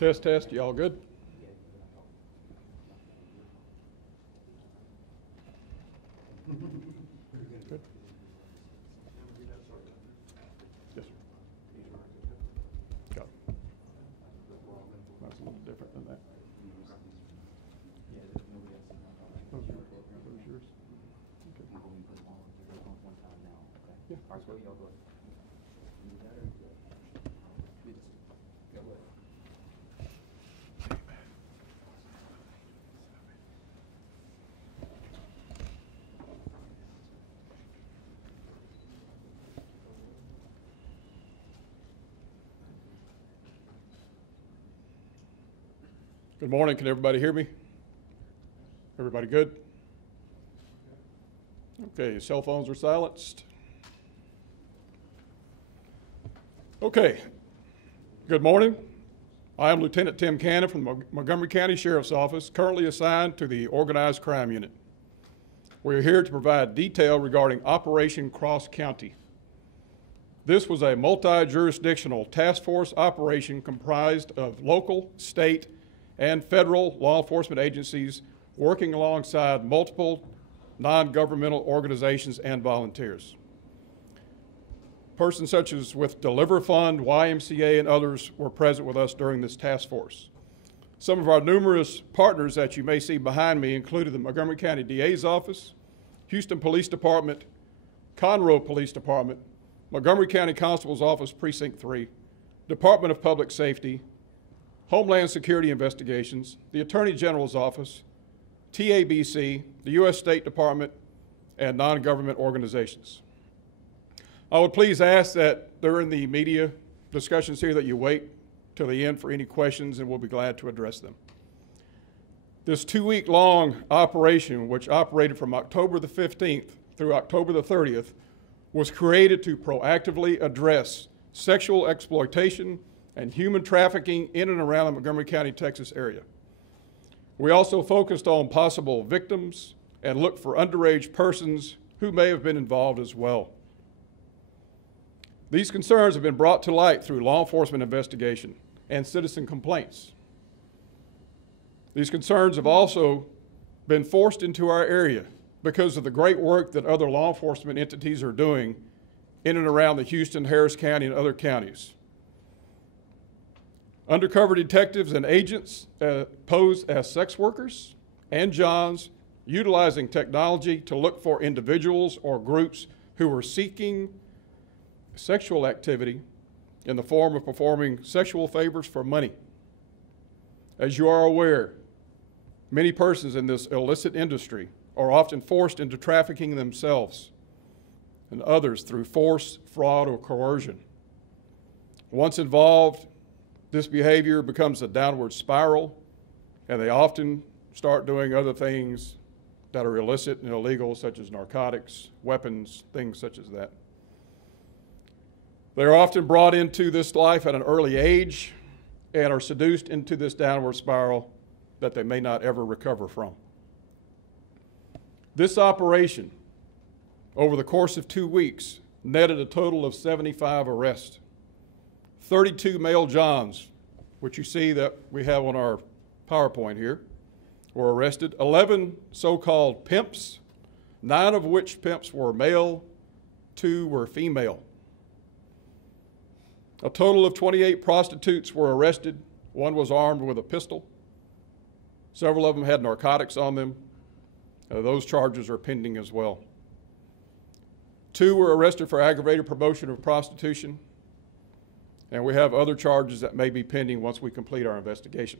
Test, test, y'all good? Good. Yes, sir. Got it. That's a little different than that. Those are yours. Okay. Yeah, that's right. Good morning. Can everybody hear me? Everybody good? Okay, cell phones are silenced. Okay, good morning. I am Lieutenant Tim Cannon from the Montgomery County Sheriff's Office, currently assigned to the Organized Crime Unit. We are here to provide detail regarding Operation Cross County. This was a multi-jurisdictional task force operation comprised of local, state, and federal law enforcement agencies working alongside multiple non-governmental organizations and volunteers. Persons such as with Deliver Fund, YMCA, and others were present with us during this task force. Some of our numerous partners that you may see behind me included the Montgomery County DA's Office, Houston Police Department, Conroe Police Department, Montgomery County Constable's Office, Precinct 3, Department of Public Safety, Homeland Security Investigations, the Attorney General's Office, TABC, the U.S. State Department, and non-government organizations. I would please ask that during the media discussions here that you wait till the end for any questions, and we'll be glad to address them. This 2-week-long operation, which operated from October the 15th through October the 30th, was created to proactively address sexual exploitation and human trafficking in and around the Montgomery County, Texas area. We also focused on possible victims and looked for underage persons who may have been involved as well. These concerns have been brought to light through law enforcement investigation and citizen complaints. These concerns have also been forced into our area because of the great work that other law enforcement entities are doing in and around the Houston, Harris County, and other counties. Undercover detectives and agents pose as sex workers and Johns, utilizing technology to look for individuals or groups who are seeking sexual activity in the form of performing sexual favors for money. As you are aware, many persons in this illicit industry are often forced into trafficking themselves and others through force, fraud, or coercion. Once involved, this behavior becomes a downward spiral, and they often start doing other things that are illicit and illegal, such as narcotics, weapons, things such as that. They are often brought into this life at an early age and are seduced into this downward spiral that they may not ever recover from. This operation, over the course of 2 weeks, netted a total of 75 arrests. 32 male Johns, which you see that we have on our PowerPoint here, were arrested. 11 so-called pimps, 9 of which pimps were male, 2 were female. A total of 28 prostitutes were arrested. 1 was armed with a pistol. Several of them had narcotics on them. Those charges are pending as well. 2 were arrested for aggravated promotion of prostitution. And we have other charges that may be pending once we complete our investigation.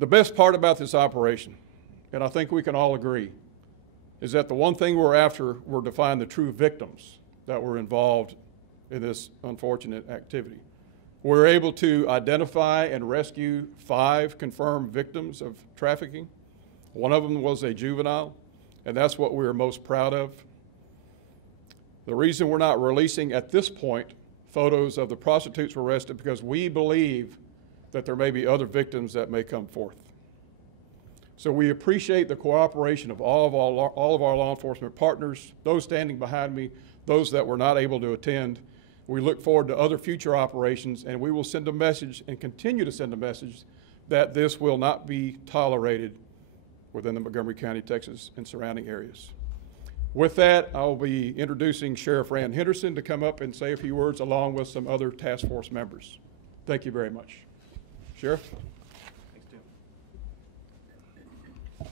The best part about this operation, and I think we can all agree, is that the one thing we're after were to find the true victims that were involved in this unfortunate activity. We were able to identify and rescue 5 confirmed victims of trafficking. 1 of them was a juvenile, and that's what we are most proud of. The reason we're not releasing at this point photos of the prostitutes were arrested because we believe that there may be other victims that may come forth. So we appreciate the cooperation of all of our law enforcement partners, those standing behind me, those that were not able to attend. We look forward to other future operations, and we will send a message and continue to send a message that this will not be tolerated within the Montgomery County, Texas, and surrounding areas. With that, I'll be introducing Sheriff Rand Henderson to come up and say a few words along with some other task force members. Thank you very much. Sheriff? Thanks, Tim.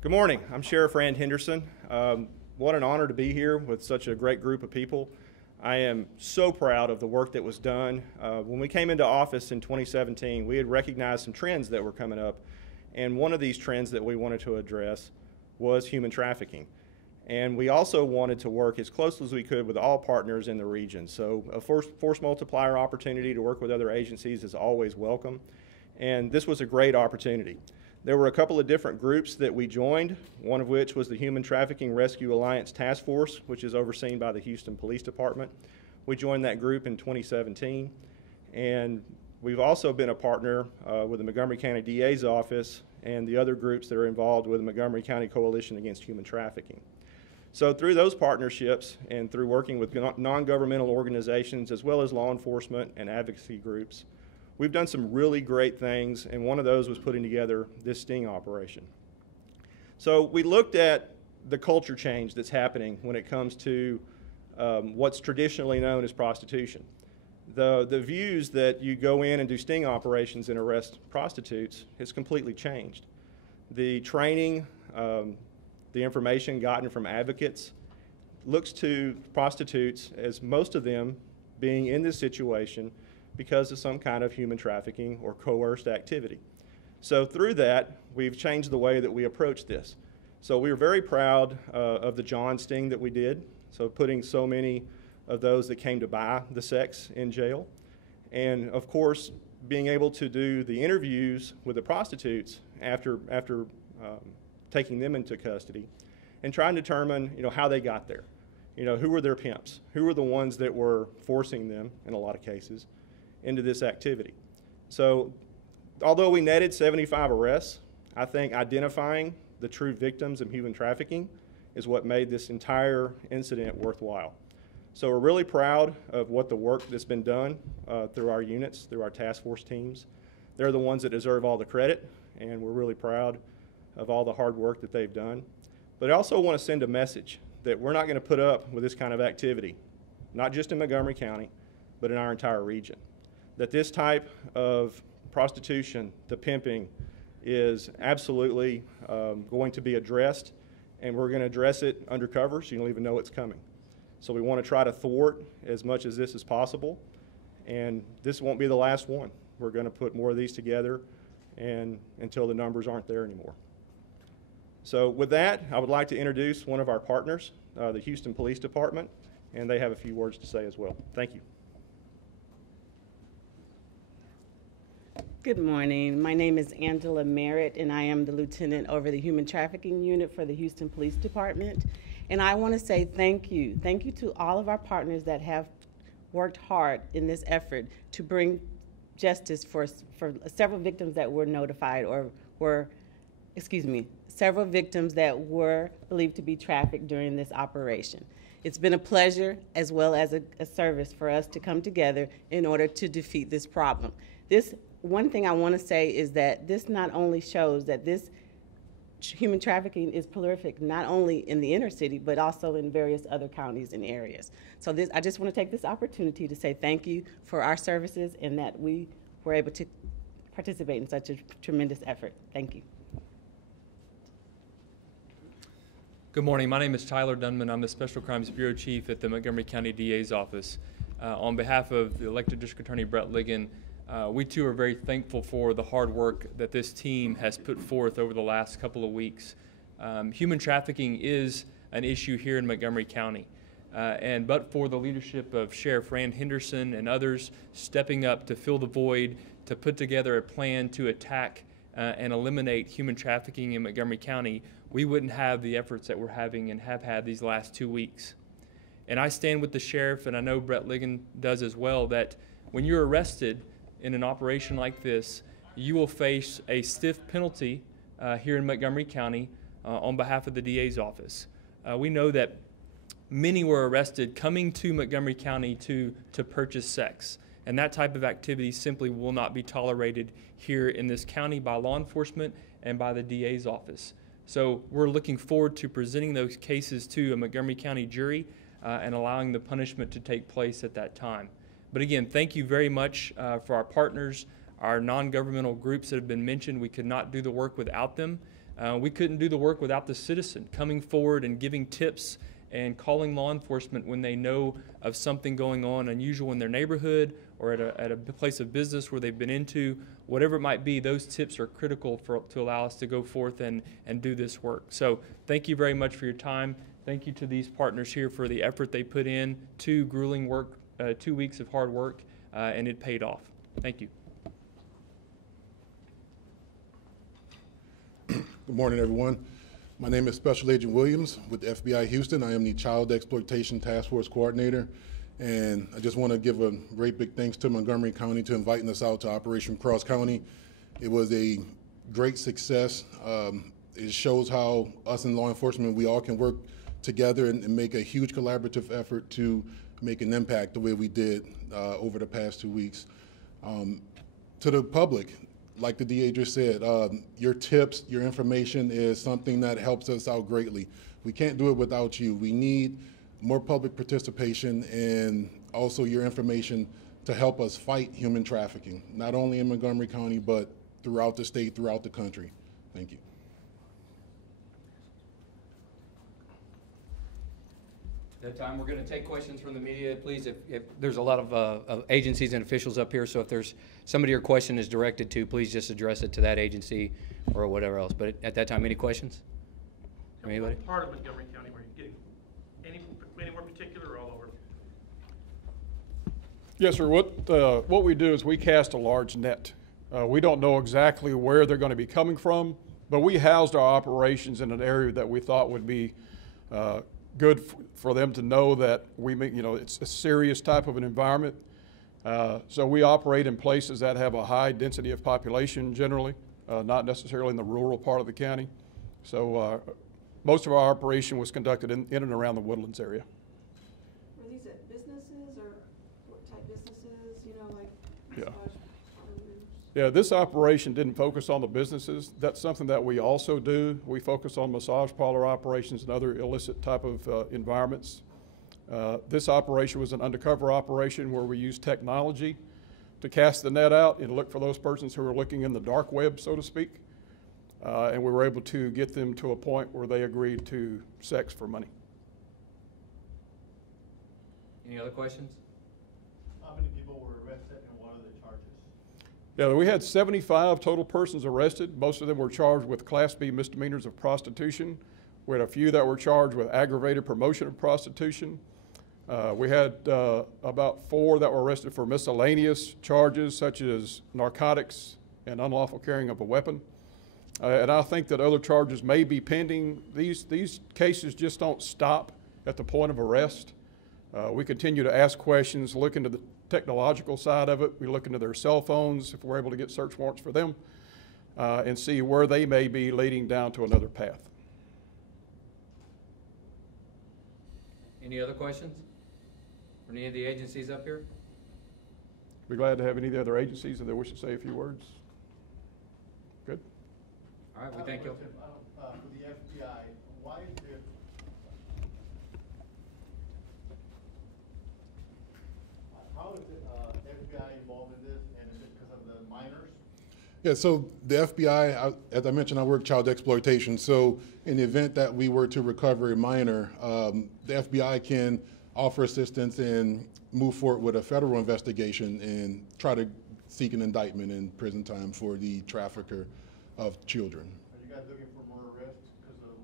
Good morning. I'm Sheriff Rand Henderson. What an honor to be here with such a great group of people. I am so proud of the work that was done. When we came into office in 2017, we had recognized some trends that were coming up, and one of these trends that we wanted to address was human trafficking. And we also wanted to work as close as we could with all partners in the region. So a force multiplier opportunity to work with other agencies is always welcome, and this was a great opportunity. There were a couple of different groups that we joined, one of which was the Human Trafficking Rescue Alliance Task Force, which is overseen by the Houston Police Department. We joined that group in 2017, and we've also been a partner with the Montgomery County DA's office and the other groups that are involved with the Montgomery County Coalition Against Human Trafficking. So through those partnerships and through working with non-governmental organizations as well as law enforcement and advocacy groups, we've done some really great things, and one of those was putting together this sting operation. So we looked at the culture change that's happening when it comes to what's traditionally known as prostitution. The views that you go in and do sting operations and arrest prostitutes has completely changed. The training, the information gotten from advocates looks to prostitutes as most of them being in this situation because of some kind of human trafficking or coerced activity. So through that, we've changed the way that we approach this. So we were very proud of the John sting that we did, so putting so many of those that came to buy the sex in jail. And of course, being able to do the interviews with the prostitutes after taking them into custody and trying to determine, how they got there. Who were their pimps? Who were the ones that were forcing them, in a lot of cases, into this activity? So although we netted 75 arrests, I think identifying the true victims of human trafficking is what made this entire incident worthwhile. So we're really proud of what the work that's been done through our units, through our task force teams. They're the ones that deserve all the credit, and we're really proud of all the hard work that they've done. But I also want to send a message that we're not going to put up with this kind of activity, not just in Montgomery County, but in our entire region. That this type of prostitution, the pimping, is absolutely going to be addressed, and we're going to address it undercover so you don't even know it's coming. So we want to try to thwart as much as this is possible, and this won't be the last one. We're going to put more of these together and until the numbers aren't there anymore. So with that, I would like to introduce one of our partners, the Houston Police Department, and they have a few words to say as well. Thank you. Good morning. My name is Angela Merritt, and I am the lieutenant over the Human Trafficking Unit for the Houston Police Department. And I want to say thank you. Thank you to all of our partners that have worked hard in this effort to bring justice for several victims that were notified or were, several victims that were believed to be trafficked during this operation. It's been a pleasure as well as a service for us to come together in order to defeat this problem. One thing I want to say is that this not only shows that this human trafficking is prolific not only in the inner city, but also in various other counties and areas. So I just want to take this opportunity to say thank you for our services and that we were able to participate in such a tremendous effort. Thank you. Good morning. My name is Tyler Dunman. I'm the Special Crimes Bureau Chief at the Montgomery County DA's office. On behalf of the elected District Attorney Brett Ligon, we too are very thankful for the hard work that this team has put forth over the last couple of weeks. Human trafficking is an issue here in Montgomery County, but for the leadership of Sheriff Rand Henderson and others stepping up to fill the void, to put together a plan to attack and eliminate human trafficking in Montgomery County, we wouldn't have the efforts that we're having and have had these last 2 weeks. And I stand with the sheriff, and I know Brett Ligon does as well, that when you're arrested in an operation like this, you will face a stiff penalty here in Montgomery County on behalf of the DA's office. We know that many were arrested coming to Montgomery County to purchase sex. And that type of activity simply will not be tolerated here in this county by law enforcement and by the DA's office. So we're looking forward to presenting those cases to a Montgomery County jury and allowing the punishment to take place at that time. But again, thank you very much for our partners, our non-governmental groups that have been mentioned. We could not do the work without them. We couldn't do the work without the citizen coming forward and giving tips and calling law enforcement when they know of something going on unusual in their neighborhood or at a place of business where they've been into. Whatever it might be, those tips are critical to allow us to go forth and do this work. So thank you very much for your time. Thank you to these partners here for the effort they put in, 2 grueling work, 2 weeks of hard work, and it paid off. Thank you. Good morning, everyone. My name is Special Agent Williams with the FBI Houston. I am the Child Exploitation Task Force Coordinator, and I just want to give a great big thanks to Montgomery County to inviting us out to Operation Cross County. It was a great success. It shows how us in law enforcement, we all can work together and make a huge collaborative effort to make an impact the way we did over the past 2 weeks. To the public, like the DA just said, your tips, your information is something that helps us out greatly. We can't do it without you. We need more public participation and also your information to help us fight human trafficking, not only in Montgomery County, but throughout the state, throughout the country. Thank you. At that time, we're going to take questions from the media, please. If there's a lot of agencies and officials up here, so if there's somebody your question is directed to, please just address it to that agency or whatever else. But at that time, any questions from anybody? What part of Montgomery County were you getting? Anywhere particular or all over? Yes, sir. What we do is we cast a large net. We don't know exactly where they're going to be coming from, but we housed our operations in an area that we thought would be good for them to know that it's a serious type of an environment. So we operate in places that have a high density of population generally, not necessarily in the rural part of the county. So most of our operation was conducted in and around the Woodlands area. Were these at businesses or what type businesses, like Yeah. massage parlors? Yeah, this operation didn't focus on the businesses. That's something that we also do. We focus on massage parlor operations and other illicit type of environments. This operation was an undercover operation where we used technology to cast the net out and look for those persons who were looking in the dark web, so to speak. And we were able to get them to a point where they agreed to sex for money. Any other questions? How many people were arrested and what are the charges? Yeah, we had 75 total persons arrested. Most of them were charged with Class B misdemeanors of prostitution. We had a few that were charged with aggravated promotion of prostitution. We had about 4 that were arrested for miscellaneous charges such as narcotics and unlawful carrying of a weapon. And I think that other charges may be pending. These cases just don't stop at the point of arrest. We continue to ask questions, look into the technological side of it. We look into their cell phones if we're able to get search warrants for them and see where they may be leading down to another path. Any other questions from any of the agencies up here? Be glad to have any of the other agencies that wish to say a few words. Good. All right, we thank you. For the FBI, why is there how is the FBI involved in this, and is it because of the minors? Yeah, so the FBI, as I mentioned, I work child exploitation. So in the event that we were to recover a minor, the FBI can offer assistance and move forward with a federal investigation and try to seek an indictment in prison time for the trafficker of children. Are you guys looking for more arrests because of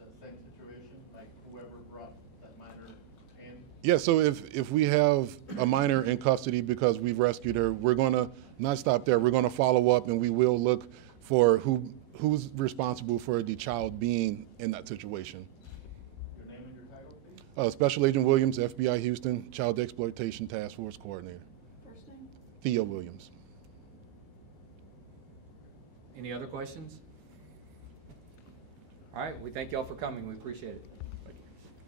that same situation, like whoever brought that minor in? Yeah, so if we have a minor in custody because we've rescued her, we're going to not stop there. We're going to follow up, and we will look for who's responsible for the child being in that situation. Your name and your title, please? Special Agent Williams, FBI Houston, Child Exploitation Task Force Coordinator. First name? Theo Williams. Any other questions? All right, we thank y'all for coming. We appreciate it.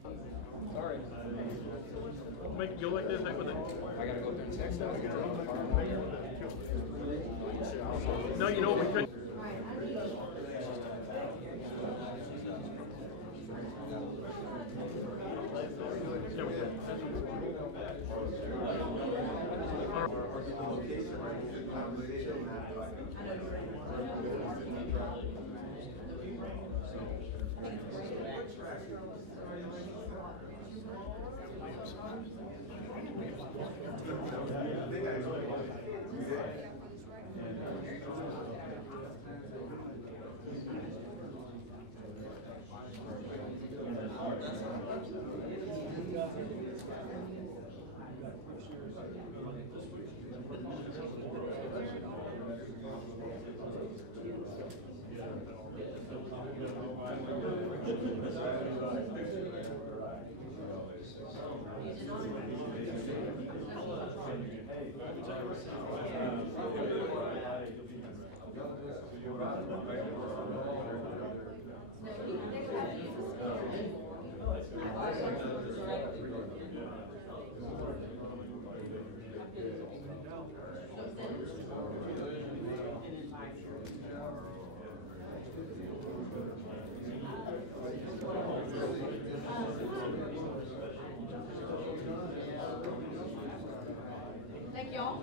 Sorry. Go like this, like with it. I gotta go up there and text out. No, you know, we could. Yeah, we could. Thank y'all.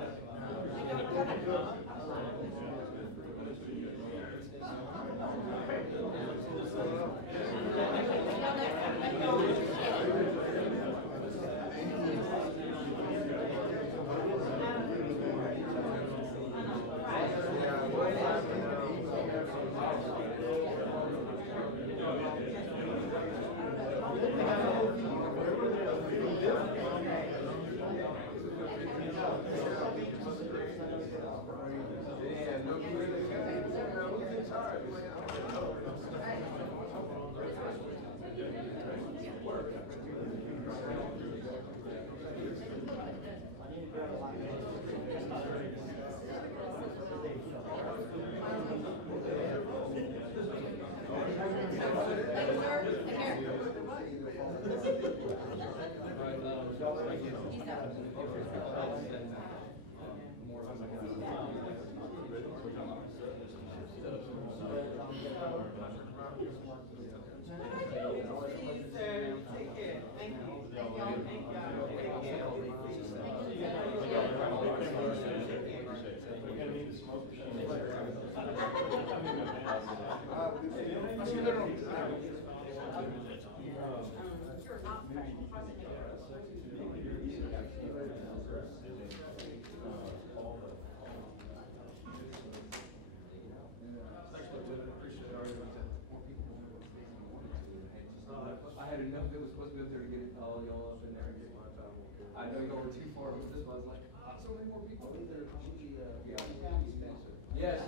I had enough. It was supposed to be up there to get all y'all up in there and get my time. I know y'all were too far, but this was like, so many more people. Yeah. Yes.